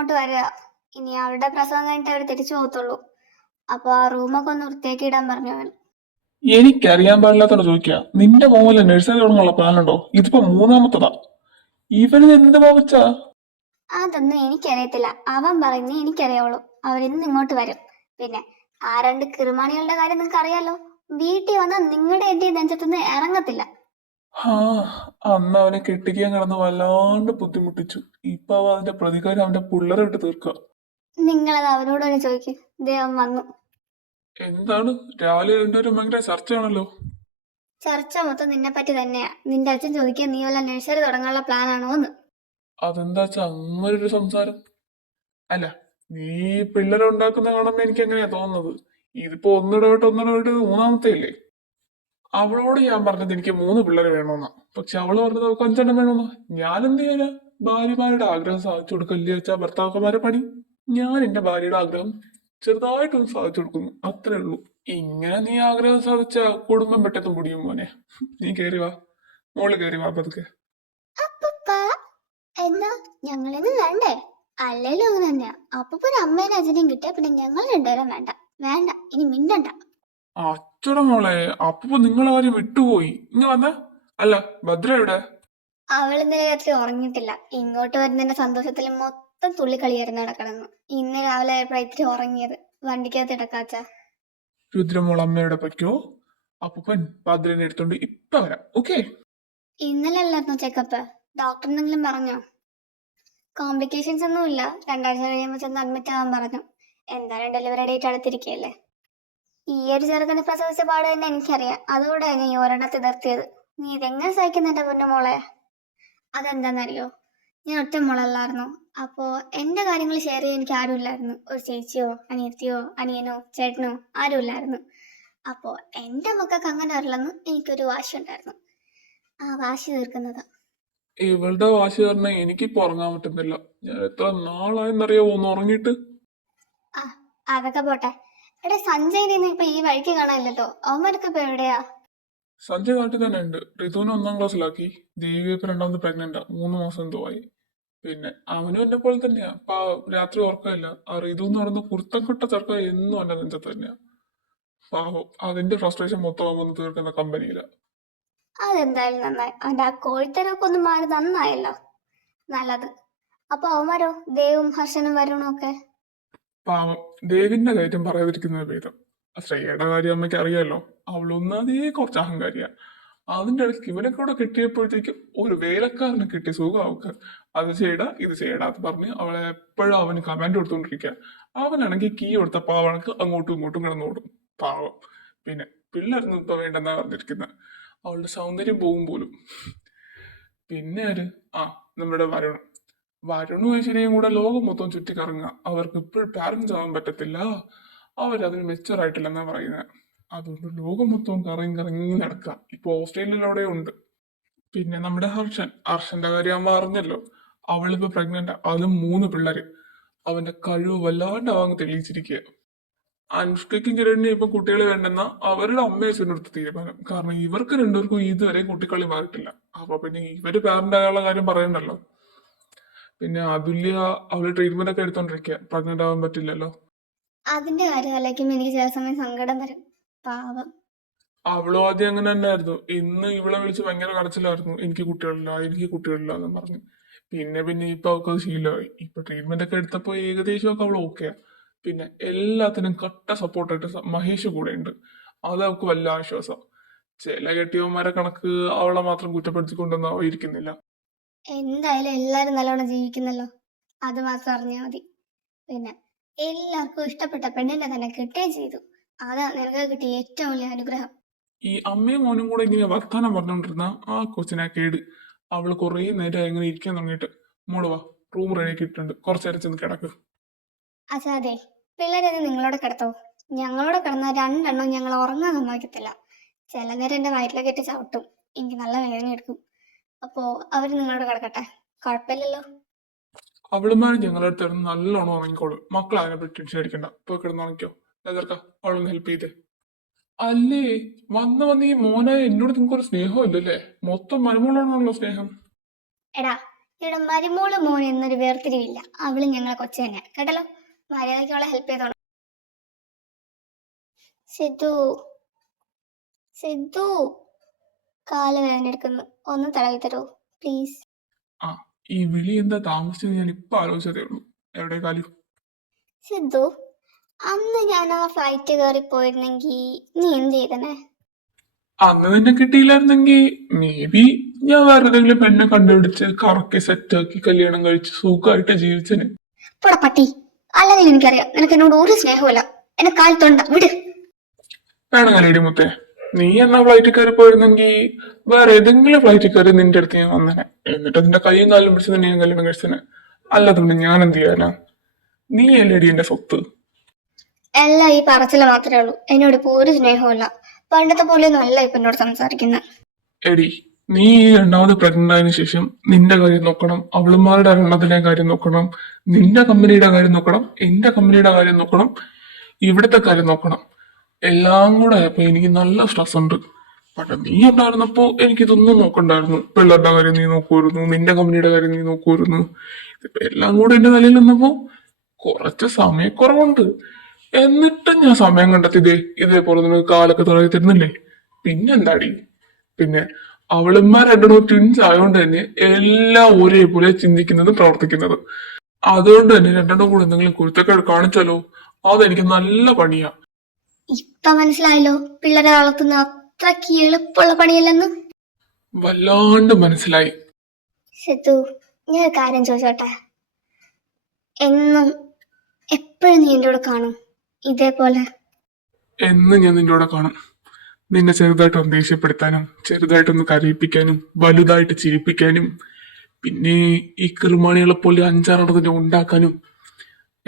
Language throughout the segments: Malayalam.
അങ്ങോട്ട് വരിക. ഇനി അവളുടെ പ്രസവം കഴിഞ്ഞിട്ട് അവർ തിരിച്ചു പോകത്തുള്ളൂ. അപ്പൊ ആ റൂമൊക്കെ ഒന്ന് വൃത്തിയാക്കി ഇടാൻ പറഞ്ഞു അവൻ. എനിക്കറിയാൻ പാടില്ലാത്തോണ്ട് ചോദിക്കുക. നിന്റെ മോഹൻലെ നഴ്സറി തുടങ്ങാനുള്ള പ്ലാൻ ഉണ്ടോ? ഇതിപ്പോ മൂന്നാമത്തതാ. ഇവന് എന്ത് ഭാവിച്ചാ? അതൊന്നും എനിക്കറിയത്തില്ല. അവൻ പറയുന്നേ എനിക്കറിയാവുള്ളൂ. അവരിന്ന് ഇങ്ങോട്ട് വരും. പിന്നെ ആ രണ്ട് കിറുമാണികളുടെ കാര്യം നിങ്ങൾക്ക് അറിയാലോ. വീട്ടിൽ വന്നാൽ നിങ്ങളുടെ എന്റെ നെഞ്ചത്തുനിന്ന് ഇറങ്ങത്തില്ല. ഹാ, അന്ന് അവനെ കെട്ടിക്കാൻ കിടന്ന് വല്ലാണ്ട് ബുദ്ധിമുട്ടിച്ചു. ഇപ്പൊ അവ അതിന്റെ പ്രതികാരം അവന്റെ പിള്ളേരെ ഇട്ട് തീർക്കുക. നിങ്ങളത് അവരോട് തന്നെ ചോദിക്കും. ദൈവം വന്നു. എന്താണ് രാവിലെ രണ്ടുപേരും ഭയങ്കര ചർച്ചയാണല്ലോ. ചർച്ച മൊത്തം നിന്നെ പറ്റി തന്നെയാ. നിന്റെ അച്ഛൻ ചോദിക്കാൻ നീ വല്ല നഴ്സറി തുടങ്ങാനുള്ള പ്ലാൻ ആണോ എന്ന്. അതെന്താച്ചാ അങ്ങനൊരു സംസാരം? അല്ല, നീ പിള്ളേരെ ഉണ്ടാക്കുന്ന കാണുമ്പോ എനിക്ക് എങ്ങനെയാ തോന്നുന്നത്. ഇതിപ്പോ ഒന്നിടവിട്ട് മൂന്നാമത്തെ അല്ലേ. അവളോട് ഞാൻ പറഞ്ഞത് എനിക്ക് 3 പിള്ളേരെ വേണമെന്നാ. പക്ഷെ അവള് പറഞ്ഞത് അവൾക്ക് 5 വേണമെന്നാ. ഞാൻ എന്ത് ചെയ്യാനാ? ഭാര്യമാരുടെ ആഗ്രഹം സാധിച്ചു കൊടുക്കല്ലേ വെച്ചാ ഭർത്താക്കന്മാരെ പണി. ഞാൻ എന്റെ ഭാര്യയുടെ ആഗ്രഹം ചെറുതായിട്ടൊന്ന് സാധിച്ചു കൊടുക്കുന്നു, അത്രേ ഉള്ളൂ. ഇങ്ങനെ നീ ആഗ്രഹം സാധിച്ച കുടുംബം പെട്ടെന്ന് മുടിയും മോനെ. നീ കേറി വാ, മോള് കേറി വാ പതുക്കെ. എന്താ ഞങ്ങളിന്ന് വേണ്ടേ? അല്ലേലും അങ്ങനെ തന്നെയാ. അപ്പൂപ്പനും അമ്മേനും അച്ഛനെയും കിട്ടിയ പിന്നെ ഞങ്ങൾ രണ്ടുപേരും വേണ്ട. വേണ്ട, ഇനി മിണ്ടണ്ട. അച്ചട മോളെ, അപ്പൊ നിങ്ങളെ കാര്യം വിട്ടുപോയി. ഇങ്ങ വന്ന അല്ല, ഭദ്ര എവിടെ? അവൾ ഇന്നലെ രാത്രി ഉറങ്ങിയിട്ടില്ല. ഇങ്ങോട്ട് വരുന്നതിന്റെ സന്തോഷത്തിൽ മൊത്തം തുള്ളിക്കളിയായിരുന്നു നടക്കണമെന്ന്. ഇന്ന് രാവിലെ ആയപ്പോഴാ ഇത്തിരി ഉറങ്ങിയത്. വണ്ടിക്കകത്ത് ഇടക്കാച്ച. രുദ്രമോൾ അമ്മയുടെ പൊയ്ക്കോ. അപ്പൂപ്പൻ ഭദ്രനെ എടുത്തോണ്ട് ഇപ്പൊ വരാം. ഓക്കെ? ഇന്നലെ അല്ലായിരുന്നു ചെക്കപ്പ്. ഡോക്ടർ എന്തെങ്കിലും പറഞ്ഞോ? കോംപ്ലിക്കേഷൻസ് ഒന്നുമില്ല. 2 ആഴ്ച കഴിയുമ്പോൾ ചെന്ന് അഡ്മിറ്റ് ആവാൻ പറഞ്ഞു. എന്തായാലും ഡെലിവറി ഡേറ്റ് അടുത്തിരിക്കുകയല്ലേ. ഈ ഒരു ചെറുക്കനെ പ്രസവിച്ച പാട് തന്നെ എനിക്കറിയാം. അതുകൂടെ ഞാൻ ഈ ഒരെണ്ണത്തെ നിർത്തിയത്. നീ ഇതെങ്ങനെ സഹിക്കുന്നെന്റെ പൊന്നു മോളെ? അതെന്താന്നറിയോ, ഞാൻ ഒറ്റ മോളല്ലായിരുന്നു. അപ്പോ എന്റെ കാര്യങ്ങൾ ഷെയർ ചെയ്യാൻ എനിക്ക് ആരുമില്ലായിരുന്നു. ഒരു ചേച്ചിയോ അനിയത്തിയോ അനിയനോ ചേട്ടനോ ആരുമില്ലായിരുന്നു. അപ്പോ എന്റെ മക്കൾക്ക് അങ്ങനെ വരില്ലെന്ന് എനിക്കൊരു വാശി ഉണ്ടായിരുന്നു. ആ വാശി തീർക്കുന്നതാ. ഇവളുടെ വാശി കാരണം എനിക്കിപ്പോ ഉറങ്ങാൻ പറ്റുന്നില്ല. ഞാൻ എത്ര നാളായെന്നറിയാവോ ഒന്ന് ഉറങ്ങിയിട്ട്. ആ, അതൊക്കെ പോട്ടെ. എടാ, സഞ്ജയിനെ ഇപ്പൊ ഈ വഴിക്ക് കാണാനില്ലല്ലോ. അവന്മാരൊക്കെ ഇപ്പൊ എവിടെയാ? സഞ്ജയ് നാട്ടിൽ തന്നെ ഉണ്ട്. ഋതുവിനെ 1-ാം ക്ലാസ്സിലാക്കി. ദേവിയെ ഇപ്പൊ 2ാമത് പ്രഗ്നന്റാ. 3 മാസം എന്തോ ആയി. പിന്നെ അവനും എന്നെ പോലെ തന്നെയാ. അപ്പൊ രാത്രി ഉറക്കമില്ല. ആ ഋതു എന്ന് പറയുന്ന കുർത്തക്കൊട്ട ചെറുക്ക എന്നും എന്റെ നെഞ്ചത്ത് തന്നെയാ. പാവം, അതിന്റെ ഫ്രസ്ട്രേഷൻ മൊത്തം അവൻ വന്ന് തീർക്കുന്ന കമ്പനിയില. അതെന്തായാലും നന്നായി. അവന്റെ ആ കോഴിത്തരമൊക്കെ ഒന്ന് മാറി നന്നായല്ലോ. നല്ലത്. അപ്പൊ അവന്മാരോ, ദേവും ഹർഷനും വരുണും ഒക്കെ? പാവം, ദേവിന്റെ കാര്യം പറയാതിരിക്കുന്നത് ഭേദം. ശ്രേയയുടെ കാര്യം അമ്മയ്ക്ക് അറിയാലോ. അവളൊന്നതേ കുറച്ച് അഹങ്കാരിയാ. അതിന്റെ ഇടയ്ക്ക് ഇവനെ കൂടെ കിട്ടിയപ്പോഴത്തേക്കും ഒരു വേലക്കാരനെ കിട്ടിയ സുഖം അവക്ക്. അത് ചെയ്യടാ ഇത് ചെയ്യടാ എന്ന് പറഞ്ഞ് അവളെ എപ്പോഴും അവന് കമാൻഡ് കൊടുത്തോണ്ടിരിക്കുക. അവനാണെങ്കിൽ കീ കൊടുത്തപ്പോ അവൾക്ക് അങ്ങോട്ടും ഇങ്ങോട്ടും കിടന്നോടും. പാവം. പിന്നെ പിള്ളേരൊന്നും ഇപ്പൊ വേണ്ടെന്നാ പറഞ്ഞിരിക്കുന്നത്. അവളുടെ സൗന്ദര്യം പോകും പോലും. പിന്നെ ആര്? ആ, നമ്മുടെ വരുൺ. വരുണും ഐശ്വര്യയും കൂടെ ലോകം മൊത്തം ചുറ്റിക്കറങ്ങുക. അവർക്ക് ഇപ്പോഴും പാരന്റ്സ് ആവാൻ പറ്റത്തില്ല. അവരതിന് മെച്ചറായിട്ടില്ലെന്നാ പറയുന്നത്. അതുകൊണ്ട് ലോകം മൊത്തവും കറങ്ങി കറങ്ങി നടക്കുക. ഇപ്പൊ ഓസ്ട്രേലിയയിലവിടെ ഉണ്ട്. പിന്നെ നമ്മുടെ ഹർഷന്റെ കാര്യം അമ്മ അറിഞ്ഞല്ലോ. അവളിപ്പോ പ്രഗ്നന്റ്. അതും 3 പിള്ളേര്. അവന്റെ കഴിവ് വല്ലാണ്ട് അവങ്ങ് തെളിയിച്ചിരിക്കുക. അനുഷ്കയ്ക്കും കിരണിനും ഇപ്പൊ കുട്ടികൾ വേണ്ടെന്ന അവരുടെ അമ്മയെ ചെന്നെടുത്ത തീരുമാനം. കാരണം ഇവർക്ക് രണ്ടുപേർക്കും ഇതുവരെ കുട്ടിക്കളി മാറിയിട്ടില്ല. അപ്പൊ പിന്നെ ഇവര് പാരന്റ് ആയുള്ള കാര്യം പറയണ്ടല്ലോ. പിന്നെ അതുല്യ, അവള് ട്രീറ്റ്മെന്റ് ഒക്കെ എടുത്തോണ്ടിരിക്കുക. പ്രഗ്നന്റ് ആവാൻ പറ്റില്ലല്ലോ. അതിന്റെ കാര്യം ആലോചിക്കുമ്പോ എനിക്ക് ചില സമയം സങ്കടം വരും. പാവം. അവളും ആദ്യം അങ്ങനെ തന്നെയായിരുന്നു. ഇന്ന് ഇവളെ വിളിച്ച് ഭയങ്കര കടച്ചിലായിരുന്നു. എനിക്ക് കുട്ടികളില്ല എന്ന് പറഞ്ഞു. പിന്നെ ഇപ്പൊ അവൾക്ക് അത് ശീലമായി. ഇപ്പൊ ട്രീറ്റ്മെന്റ് ഒക്കെ എടുത്തപ്പോ ഏകദേശം ഒക്കെ അവൾ ഓക്കെയാ. പിന്നെ എല്ലാത്തിനും കട്ട സപ്പോർട്ടായിട്ട് മഹേഷ് കൂടെ ഉണ്ട്. അത് അവൾക്ക് വല്ല ആശ്വാസം. ചില കെട്ടിയവന്മാരെ കണക്ക് അവളെ മാത്രം കുറ്റപ്പെടുത്തിക്കൊണ്ടൊന്നും അവ ഇരിക്കുന്നില്ല. എന്തായാലും എല്ലാരും നല്ലോണം ജീവിക്കുന്നല്ലോ. അത് മാത്രം അറിഞ്ഞാൽ മതി. പിന്നെ എല്ലാവർക്കും ഇഷ്ടപ്പെട്ട പെണ്ണിനെ തന്നെ കിട്ടുകയും ചെയ്തു. അതാ നിനക്ക് കിട്ടിയ ഏറ്റവും വലിയ അനുഗ്രഹം. ഈ അമ്മയും മോനും കൂടെ ഇങ്ങനെ വർത്താനം പറഞ്ഞോണ്ടിരുന്ന ആ കൊച്ചിനെ കേട്. അവള് കുറേ നേരം എങ്ങനെ ഇരിക്കാൻ തുടങ്ങിയിട്ട്. മോള് വാ, റൂം റെഡിയാക്കി ഇട്ടിട്ടുണ്ട്. കുറച്ചേരം ചെന്ന് കിടക്ക്. അച്ഛാ, അതെ, പിള്ളേരെ നിങ്ങളോട് കിടത്തോ. ഞങ്ങളോട് കിടന്ന രണ്ടെണ്ണം ഞങ്ങൾ ഉറങ്ങാൻ സമ്മതിക്കത്തില്ല. ചില നേരം എന്റെ വയറ്റിലൊക്കെ ഇട്ട് ചവിട്ടും. എനിക്ക് നല്ല വേദന എടുക്കും. അപ്പോ അവര് നിങ്ങളോട് കിടക്കട്ടെ, കുഴപ്പമില്ലല്ലോ. അവളുമാര് ഞങ്ങളുടെ അടുത്ത് കിടന്ന് നല്ലോണം ഉറങ്ങിക്കോളും. മക്കൾ അതിനെ പറ്റി ടെൻഷൻ അടിക്കണ്ട. പോയി കിടന്ന് ഉറങ്ങിക്കോ. എതിർക്ക, അവളൊന്ന് ഹെൽപ്പ് ചെയ്തേ. അല്ലേ, വന്ന് ഈ മോനായ എന്നോട് നിങ്ങൾക്ക് ഒരു സ്നേഹം ഇല്ലല്ലേ? മൊത്തം മരുമോളോടാണല്ലോ സ്നേഹം. എടാ, ഇവിടെ മരുമോള് മോൻ എന്നൊരു വേർതിരിവില്ല. അവള് ഞങ്ങളെ കൊച്ചു തന്നെയാ കേട്ടല്ലോ. മര്യാദയ്ക്ക് അവളെ ഹെൽപ്പ് ചെയ്തോളാം. സിദ്ധു സിദ്ധു കാല് വേദന എടുക്കുന്നു, ഒന്ന് തടവി തരൂ പ്ലീസ്. ആ ഈ വിളി എന്താ താമസിച്ചത് ഞാൻ ഇപ്പൊ ആലോചിച്ചതേ ഉള്ളൂ. എവിടെ കാലു? സിദ്ധു, അന്ന് ഞാൻ ആ ഫ്ലൈറ്റ് കയറി പോയിരുന്നെങ്കി നീ എന്ത് ചെയ്തനെ? അന്ന് നിന്നെ കിട്ടിയില്ലായിരുന്നെങ്കിൽ മേ ബി ഞാൻ വേറെ ഏതെങ്കിലും പെണ്ണെ കണ്ടുപിടിച്ച് കറക്കി സെറ്റാക്കി കല്യാണം കഴിച്ച് സുഖമായിട്ട് ജീവിച്ചന്. പോടാ പട്ടി. അല്ലെങ്കിൽ എനിക്കറിയാം നിനക്ക് എന്നോട് ഒരു സ്നേഹമില്ല. എന്നെ കാൽ തൊണ്ട വിട്. വേണമെങ്കിൽ മുത്തേ, നീ എന്നാ ഫ്ലൈറ്റിൽ കയറി പോയിരുന്നെങ്കിൽ വേറെ ഏതെങ്കിലും ഫ്ലൈറ്റിൽ കയറി നിന്റെ അടുത്ത് ഞാൻ വന്നനെ. എന്നിട്ട് നിന്റെ കൈയും കാലും പിടിച്ച് നിന്നെ ഞാൻ കല്യാണം കഴിച്ചനെ. അല്ലാതുകൊണ്ട് ഞാൻ എന്ത് ചെയ്യാനാ? നീ അല്ലേടി എന്റെ സ്വത്ത്. എല്ലാം ഈ പറച്ചില് മാത്രമേ ഉള്ളൂ. എന്നോട് ഇപ്പൊ ഒരു സ്നേഹമില്ല. പണ്ടത്തെ പോലെയൊന്നും അല്ല ഇപ്പൊ എന്നോട് സംസാരിക്കുന്നത്. എടി, നീ ഈ രണ്ടാമത് പ്രഗ്നന്റ് ആയതിനു ശേഷം നിന്റെ കാര്യം നോക്കണം, അവളുമാരുടെ എണ്ണത്തിന്റെ കാര്യം നോക്കണം, നിന്റെ കമ്പനിയുടെ കാര്യം നോക്കണം, എന്റെ കമ്പനിയുടെ കാര്യം നോക്കണം, ഇവിടുത്തെ കാര്യം നോക്കണം. എല്ലാം കൂടെ ആയപ്പോ എനിക്ക് നല്ല സ്ട്രെസ് ഉണ്ട്. പക്ഷെ നീ ഉണ്ടായിരുന്നപ്പോ എനിക്കിതൊന്നും നോക്കണ്ടായിരുന്നു. പിള്ളേരുടെ കാര്യം നീ നോക്കുമായിരുന്നു, നിന്റെ കമ്പനിയുടെ കാര്യം നീ നോക്കുമായിരുന്നു. ഇതിപ്പോ എല്ലാം കൂടെ എന്റെ തലയിൽ നിന്നപ്പോ കുറച്ച് സമയക്കുറവുണ്ട്. എന്നിട്ടും ഞാൻ സമയം കണ്ടെത്തിയതേ ഇതേപോലെ നിനക്ക് കാലൊക്കെ തുടങ്ങി തരുന്നില്ലേ? പിന്നെന്താടി? പിന്നെ അവളുമാർ രണ്ടെണ്ണം ട്വിൻസ് ആയതുകൊണ്ട് തന്നെ എല്ലാം ഒരേപോലെ ചിന്തിക്കുന്നതും പ്രവർത്തിക്കുന്നതും. അതുകൊണ്ട് തന്നെ രണ്ടെണ്ണം കൂടെ എന്തെങ്കിലും കുരുത്തക്കേട് കാണിച്ചാലോ അതെനിക്ക് നല്ല പണിയാ. ഇപ്പൊ മനസ്സിലായല്ലോ പിള്ളേരെ വളർത്തുന്ന അത്രക്ക് എളുപ്പമുള്ള പണിയല്ലെന്ന്. വല്ലാണ്ട് മനസ്സിലായി. സിദ്ധു, ഞാൻ ഒരു കാര്യം ചോദിച്ചോട്ടെ? എന്നും എപ്പോഴും നീ എൻ്റെ കൂടെ കാണും ഇതേപോലെ? എന്ന് ഞാൻ നിന്റെ കൂടെ കാണും. നിന്നെ ചെറുതായിട്ടൊന്ന് ദേഷ്യപ്പെടുത്താനും ചെറുതായിട്ടൊന്ന് കരയിപ്പിക്കാനും വലുതായിട്ട് ചിരിപ്പിക്കാനും പിന്നെ ഈ കിറുമാണികളെ പോലെ അഞ്ചാറെണ്ണത്തിന്റെ ഉണ്ടാക്കാനും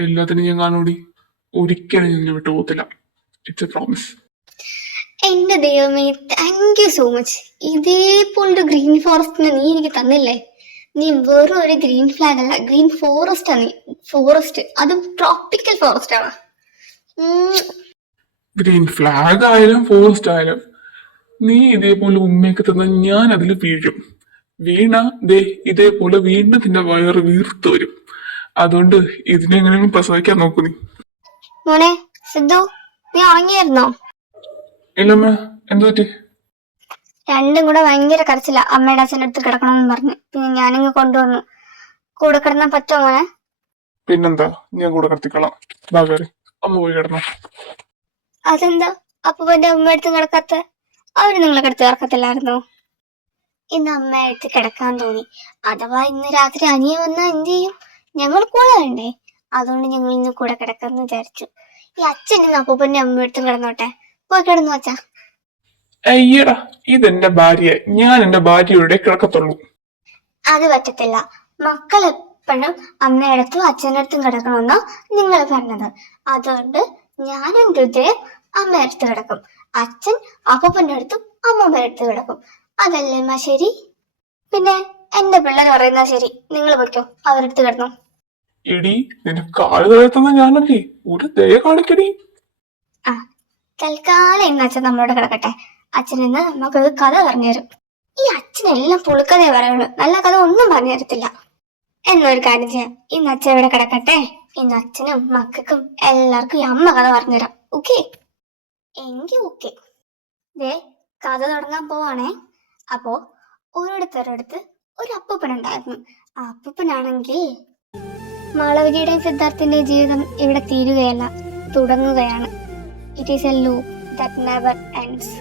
എല്ലാത്തിനും ഞാൻ കാണൂടി. ഒരിക്കലും ഞാൻ നിന്നെ വിട്ടു പോകത്തില്ല. It's a promise. എന്റെ ദൈവമേ, താങ്ക് യു സോ മച്ച്. ഇതേപോലൊരു ഗ്രീൻ ഫോറസ്റ്റിന് നീ എനിക്ക് തന്നില്ലേ? നീ വെറും ഒരു ഗ്രീൻ ഫ്ലാഗ് അല്ല, ഗ്രീൻ ഫോറസ്റ്റ് ആണ്. നീ ഫോറസ്റ്റ്, അതും ട്രോപ്പിക്കൽ ഫോറസ്റ്റ് ആണ്. ഗ്രീൻ ഫ്ലാഗ് ആയാലും ഫോറസ്റ്റ് ആയാലും നീ ഇതേപോലെ ഉമ്മയൊക്കെ തന്ന ഞാൻ അതിൽ വീഴും. വീണ ദേ ഇതേപോലെ വീണ്ടും നിന്റെ വയറ് വീർത്ത് വരും. അതുകൊണ്ട് ഇതിനെ എങ്ങനെയെങ്കിലും പ്രസവിക്കാൻ നോക്കൂ നീ. മോനെ സിദ്ധു, നീ ഉറങ്ങിയായിരുന്നോ? ഇല്ലമ്മ, എന്തു പറ്റി? രണ്ടും കൂടെ ഭയങ്കര കരച്ചില്ല. അമ്മയുടെ അച്ഛൻ്റെ അടുത്ത് കിടക്കണമെന്ന് പറഞ്ഞു. പിന്നെ ഞാനിങ്ങ് കൊണ്ടുവന്നു. കൂടെ കിടന്നാൻ പറ്റുമോ മോനെ? പിന്നെന്താ, ഞാൻ കൂടെ കടത്തിക്കളാം. വാ കയറി, അമ്മ പോയി കിടന്നോ. അതെന്താ അപ്പൂപ്പന്റെ അമ്മ അടുത്ത് കിടക്കാത്ത? അവര് നിങ്ങളെ കിടത്ത് കിടക്കത്തില്ലായിരുന്നോ? ഇന്ന് അമ്മ അടുത്ത് കിടക്കാൻ തോന്നി. അഥവാ ഇന്ന് രാത്രി അനിയ വന്നാ എന്ത് ചെയ്യും? ഞങ്ങൾ കൂടെ വേണ്ടേ? അതുകൊണ്ട് ഞങ്ങൾ ഇന്ന് കൂടെ കിടക്കാന്ന് വിചാരിച്ചു. ഈ അച്ഛൻ ഇന്ന് അപ്പൂപ്പന്റെ അമ്മ അടുത്തും കിടന്നോട്ടെ. പോയി കിടന്നു അച്ഛാ. അയ്യടാ, ഇതെന്റെ ഭാര്യ, ഞാൻ എന്റെ ഭാര്യയുടെ കിടക്കത്തുള്ളൂ. അത് പറ്റത്തില്ല. മക്കൾ എപ്പോഴും അമ്മയുടെ അടുത്തും അച്ഛൻ്റെ അടുത്തും കിടക്കണമെന്നാ നിങ്ങൾ പറഞ്ഞത്. അതുകൊണ്ട് ഞാനും രുദ്രയും അമ്മയുടെ അടുത്ത് കിടക്കും, അച്ഛൻ അപ്പൂപ്പന്റെ അടുത്തും അമ്മമ്മയുടെ അടുത്ത് കിടക്കും. അതല്ലേ അമ്മ ശരി? പിന്നെ എന്റെ പിള്ളേർ പറയുന്ന ശരി. നിങ്ങൾ പൊയ്ക്കോ, അവരടുത്ത് കിടന്നു. എടി, നിന്നെ കാല് തളർത്തുന്ന ഞാനല്ലേ, ഒരു ദയ കാണിക്കടി. ആ, തൽക്കാലം ഇന്ന് അച്ഛൻ നമ്മളോട് കിടക്കട്ടെ. അച്ഛൻ ഇന്ന് നമുക്കൊരു കഥ പറഞ്ഞു തരും. ഈ അച്ഛനെല്ലാം പുളുക്കഥയെ പറയുള്ളൂ, നല്ല കഥ ഒന്നും പറഞ്ഞു തരത്തില്ല. എന്നൊരു കാര്യം ചെയ്യാം, ഇന്ന് അച്ഛൻ ഇവിടെ കിടക്കട്ടെ. ഇന്ന് അച്ഛനും മക്കൾക്കും എല്ലാവർക്കും ഈ അമ്മ കഥ പറഞ്ഞുതരാം. ഓക്കെ? എങ്കിൽ ഓക്കെ. ദേ കഥ തുടങ്ങാൻ പോവാണേ. അപ്പോ ഓരോരുത്തരോടത്ത് ഒരു അപ്പൂപ്പനുണ്ടായിരുന്നു. ആ അപ്പൂപ്പനാണെങ്കിൽ മാളവികയുടെയും സിദ്ധാർത്ഥിന്റെയും ജീവിതം ഇവിടെ തീരുകയല്ല, തുടങ്ങുകയാണ്. It is A loop that never ends.